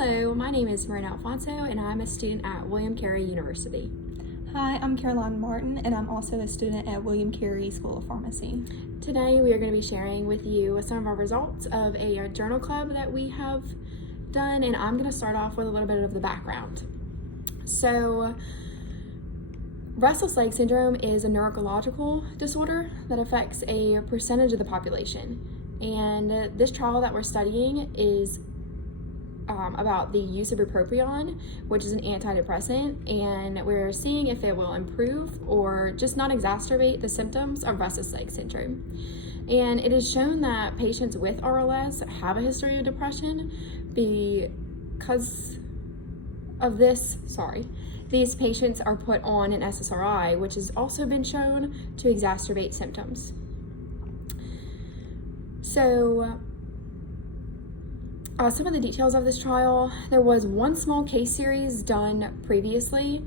Hello, my name is Marina Alfonso and I'm a student at William Carey University. Hi, I'm Caroline Martin and I'm also a student at William Carey School of Pharmacy. Today we are going to be sharing with you some of our results of a journal club that we have done, and I'm going to start off with a little bit of the background. So, restless leg syndrome is a neurological disorder that affects a percentage of the population, and this trial that we're studying is about the use of bupropion, which is an antidepressant, and we're seeing if it will improve or just not exacerbate the symptoms of restless leg syndrome. And it is shown that patients with RLS have a history of depression because of this. These patients are put on an SSRI, which has also been shown to exacerbate symptoms. So, some of the details of this trial: there was one small case series done previously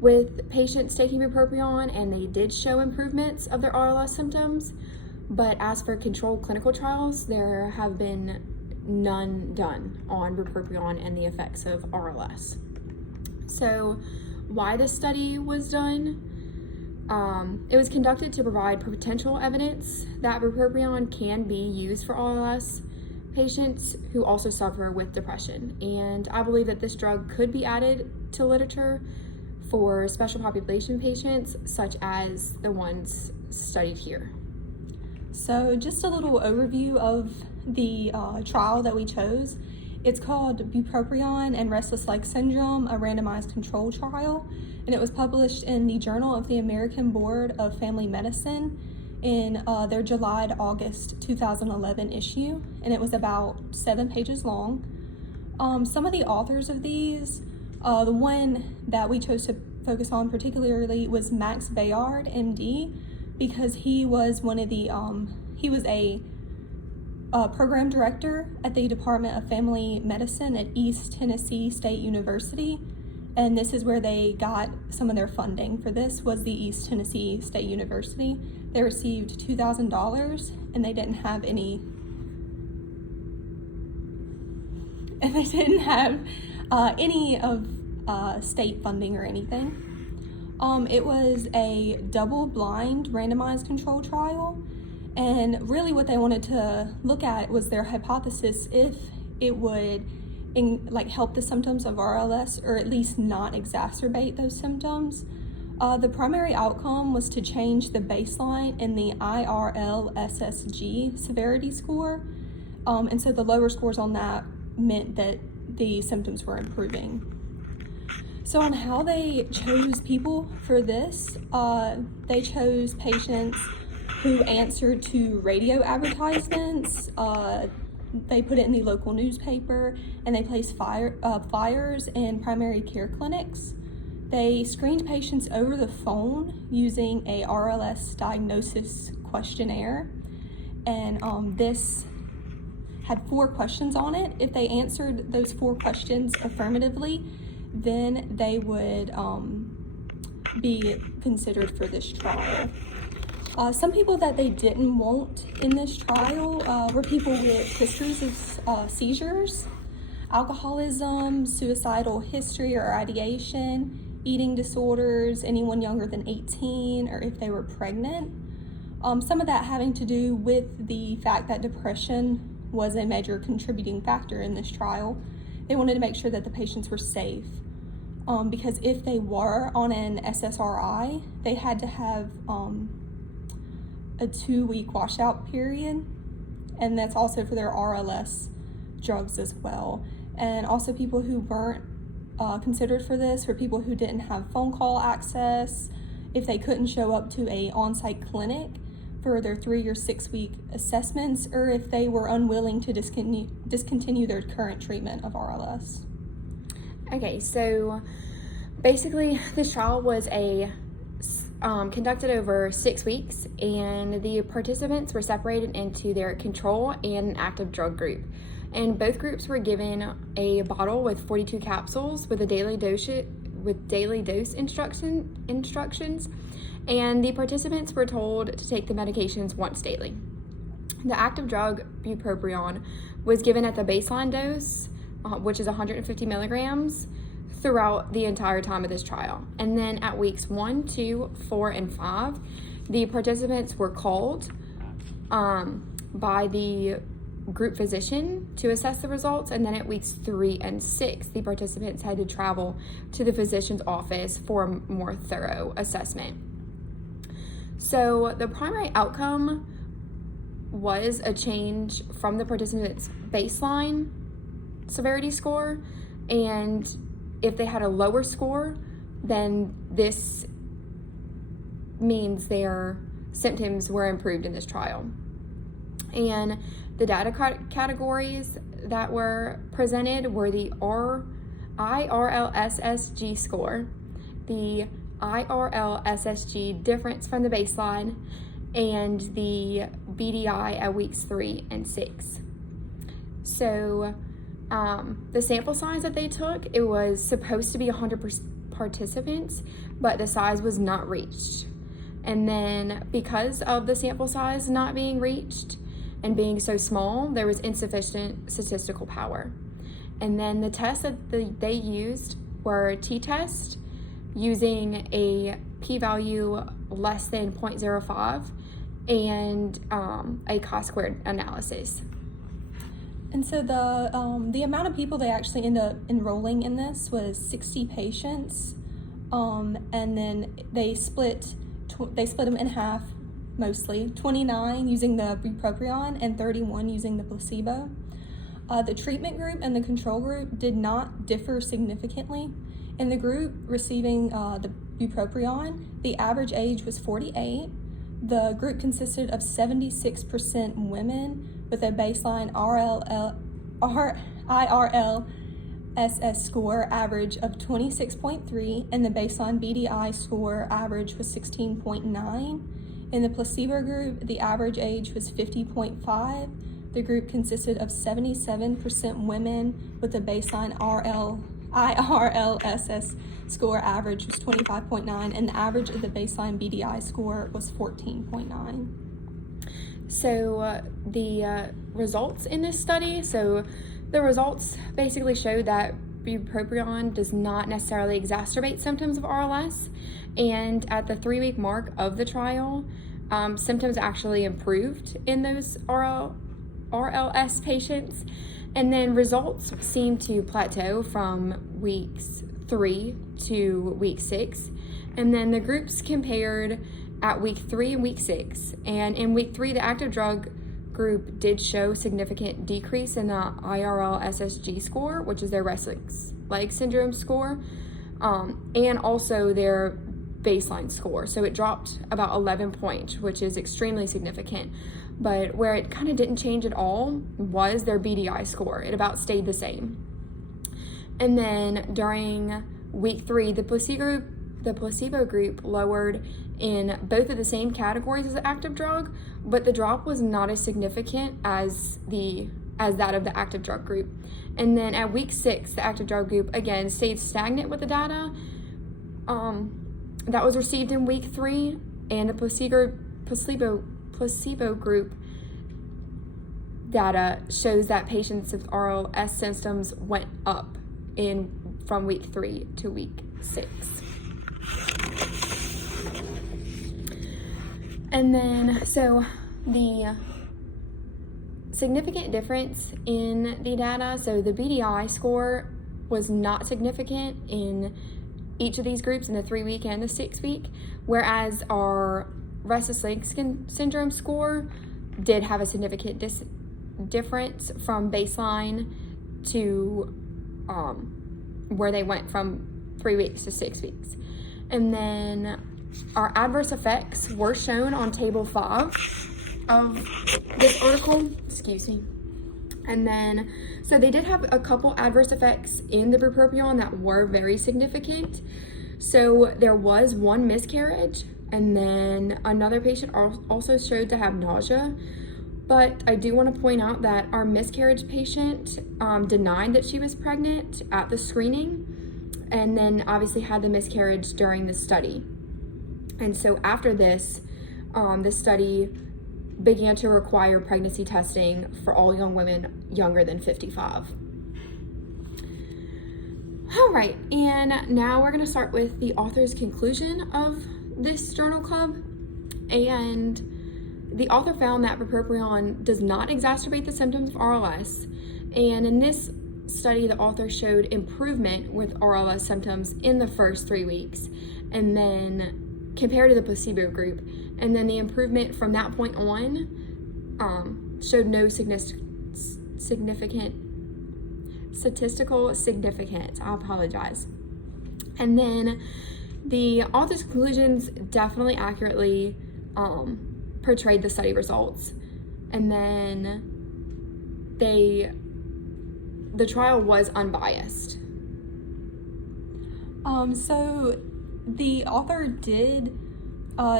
with patients taking bupropion, and they did show improvements of their RLS symptoms. But as for controlled clinical trials, there have been none done on bupropion and the effects of RLS. So, why this study was done? It was conducted to provide potential evidence that bupropion can be used for RLS patients who also suffer with depression, and I believe that this drug could be added to literature for special population patients such as the ones studied here. So just a little overview of the trial that we chose. It's called Bupropion and Restless Leg Syndrome, a randomized control trial, and it was published in the Journal of the American Board of Family Medicine in their July to August 2011 issue, and it was about 7 pages long. Some of the authors of these, the one that we chose to focus on particularly was Max Bayard, MD, because he was one of the, he was a program director at the Department of Family Medicine at East Tennessee State University, and this is where they got some of their funding for this, was the East Tennessee State University. They received $2,000, and they didn't have any, state funding or anything. It was a double-blind randomized control trial, and really what they wanted to look at was their hypothesis if it would help the symptoms of RLS, or at least not exacerbate those symptoms. The primary outcome was to change the baseline in the IRL-SSG severity score, and so the lower scores on that meant that the symptoms were improving. So on how they chose people for this, they chose patients who answered to radio advertisements. They put it in the local newspaper, and they placed flyers in primary care clinics. They screened patients over the phone using a RLS diagnosis questionnaire, and this had 4 questions on it. If they answered those 4 questions affirmatively, then they would be considered for this trial. Some people that they didn't want in this trial were people with histories of seizures, alcoholism, suicidal history or ideation, eating disorders, anyone younger than 18, or if they were pregnant. Some of that having to do with the fact that depression was a major contributing factor in this trial. They wanted to make sure that the patients were safe, because if they were on an SSRI, they had to have a 2-week washout period, and that's also for their RLS drugs as well. And also people who weren't considered for this were people who didn't have phone call access, if they couldn't show up to a on-site clinic for their 3 or 6 week assessments, or if they were unwilling to discontinue their current treatment of RLS. Okay, so basically this trial was conducted over 6 weeks, and the participants were separated into their control and an active drug group. And both groups were given a bottle with 42 capsules with daily dose instructions, and the participants were told to take the medications once daily. The active drug bupropion was given at the baseline dose which is 150 milligrams, throughout the entire time of this trial. And then at weeks 1, 2, 4, and 5, the participants were called by the group physician to assess the results, and then at weeks 3 and 6, the participants had to travel to the physician's office for a more thorough assessment. So the primary outcome was a change from the participant's baseline severity score, and if they had a lower score, then this means their symptoms were improved in this trial. And the data categories that were presented were the IRL-SSG score, the IRL-SSG difference from the baseline, and the BDI at weeks 3 and 6. So the sample size that they took, it was supposed to be 100 participants, but the size was not reached. And then because of the sample size not being reached and being so small, there was insufficient statistical power. And then the tests that they used were t-test using a p-value less than 0.05 and a chi-squared analysis. And so the amount of people they actually end up enrolling in this was 60 patients, and then they split them in half, mostly 29 using the bupropion and 31 using the placebo. The treatment group and the control group did not differ significantly. In the group receiving the bupropion, the average age was 48. The group consisted of 76% women with a baseline IRL-SS score average of 26.3, and the baseline BDI score average was 16.9. In the placebo group, the average age was 50.5. The group consisted of 77% women with a baseline IRL-SS score average was 25.9, and the average of the baseline BDI score was 14.9. So the results in this study, the results basically showed that bupropion does not necessarily exacerbate symptoms of RLS, and at the 3-week mark of the trial, symptoms actually improved in those RLS patients, and then results seem to plateau from weeks 3 to week 6, and then the groups compared at week 3 and week 6, and in week 3 the active drug group did show significant decrease in the IRL-SSG score, which is their restless leg syndrome score, and also their baseline score. So it dropped about 11 points, which is extremely significant. But where it kind of didn't change at all was their BDI score. It about stayed the same. And then during week 3, the placebo group lowered in both of the same categories as the active drug, but the drop was not as significant as that of the active drug group. And then at week 6, the active drug group again stayed stagnant with the data that was received in week 3, and the placebo group data shows that patients with RLS symptoms went up from week 3 to week 6. And then, so the significant difference in the data, so the BDI score was not significant in each of these groups in the 3-week and the 6-week, whereas our restless leg syndrome score did have a significant difference from baseline to where they went from 3 weeks to 6 weeks. And then our adverse effects were shown on table 5 of this article, excuse me. And then, so they did have a couple adverse effects in the bupropion that were very significant. So there was one miscarriage, and then another patient also showed to have nausea. But I do want to point out that our miscarriage patient denied that she was pregnant at the screening, and then obviously had the miscarriage during the study. And so after this, the study began to require pregnancy testing for all young women younger than 55. All right, and now we're going to start with the author's conclusion of this journal club. And the author found that bupropion does not exacerbate the symptoms of RLS. And in this study, the author showed improvement with RLS symptoms in the first 3 weeks, and then compared to the placebo group. And then the improvement from that point on showed no significant statistical significance. I apologize. And then the author's conclusions definitely accurately portrayed the study results. And then the trial was unbiased. So the author did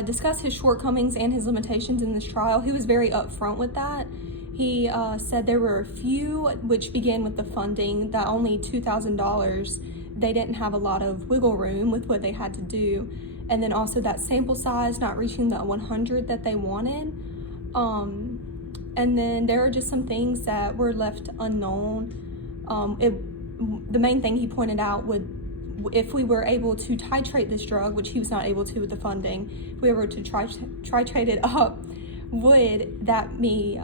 discuss his shortcomings and his limitations in this trial. He was very upfront with that. He said there were a few, which began with the funding, that only $2,000, they didn't have a lot of wiggle room with what they had to do. And then also that sample size not reaching the 100 that they wanted. And then there are just some things that were left unknown. The main thing he pointed out if we were able to titrate this drug, which he was not able to with the funding, if we were to titrate it up, would that be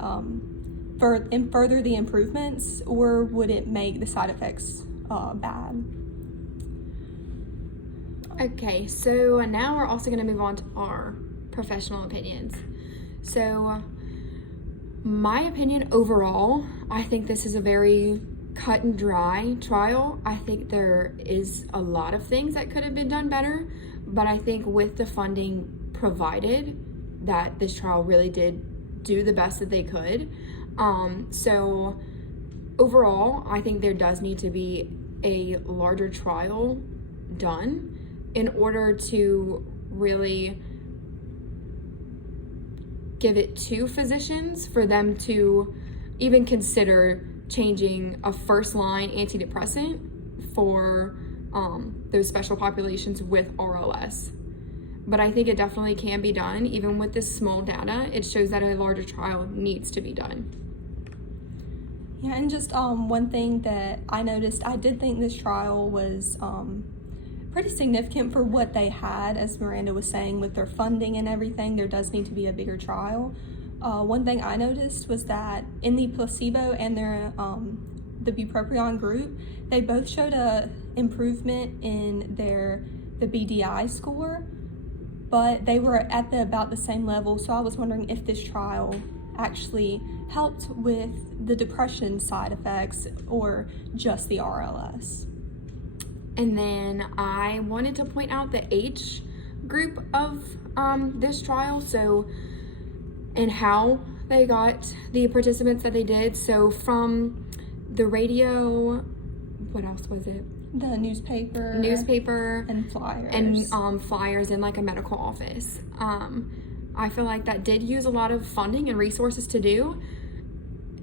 further the improvements, or would it make the side effects bad? Okay, so now we're also going to move on to our professional opinions. So my opinion overall, I think this is a very cut and dry trial. I think there is a lot of things that could have been done better, but I think with the funding provided, that this trial really did do the best that they could. So overall, I think there does need to be a larger trial done in order to really give it to physicians for them to even consider changing a first-line antidepressant for those special populations with RLS. But I think it definitely can be done. Even with this small data, it shows that a larger trial needs to be done. Yeah, and just one thing that I noticed, I did think this trial was pretty significant for what they had, as Miranda was saying, with their funding and everything. There does need to be a bigger trial. One thing I noticed was that in the placebo and the bupropion group, they both showed a improvement in the BDI score, but they were at about the same level. So I was wondering if this trial actually helped with the depression side effects or just the RLS. And then I wanted to point out the age group of this trial, and how they got the participants that they did. So from the radio, what else was it? The newspaper and flyers. And flyers in like a medical office. I feel like that did use a lot of funding and resources to do.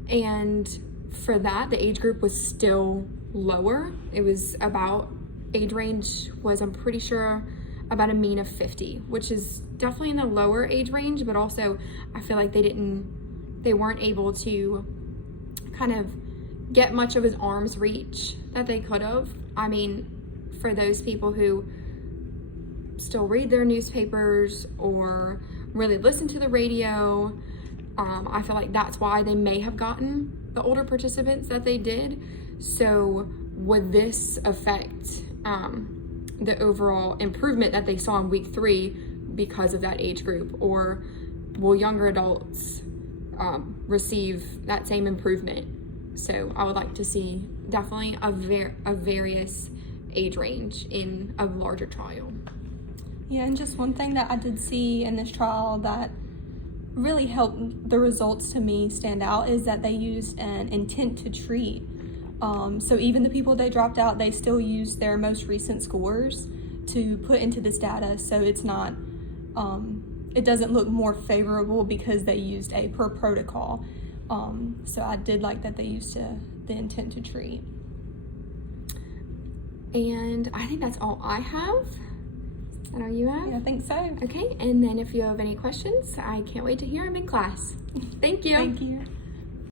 And for that, the age group was still lower. It was age range was, I'm pretty sure, about a mean of 50, which is definitely in the lower age range, but also I feel like they weren't able to kind of get much of his arm's reach that they could have. I mean, for those people who still read their newspapers or really listen to the radio, I feel like that's why they may have gotten the older participants that they did. So would this affect the overall improvement that they saw in week 3 because of that age group, or will younger adults receive that same improvement? So I would like to see definitely a various age range in a larger trial. Yeah, and just one thing that I did see in this trial that really helped the results to me stand out is that they used an intent to treat. So even the people they dropped out, they still used their most recent scores to put into this data. So it's not, it doesn't look more favorable because they used a per protocol. So I did like that they used the intent to treat. And I think that's all I have. Is that all you have? Yeah, I think so. Okay, and then if you have any questions, I can't wait to hear them in class. Thank you. Thank you.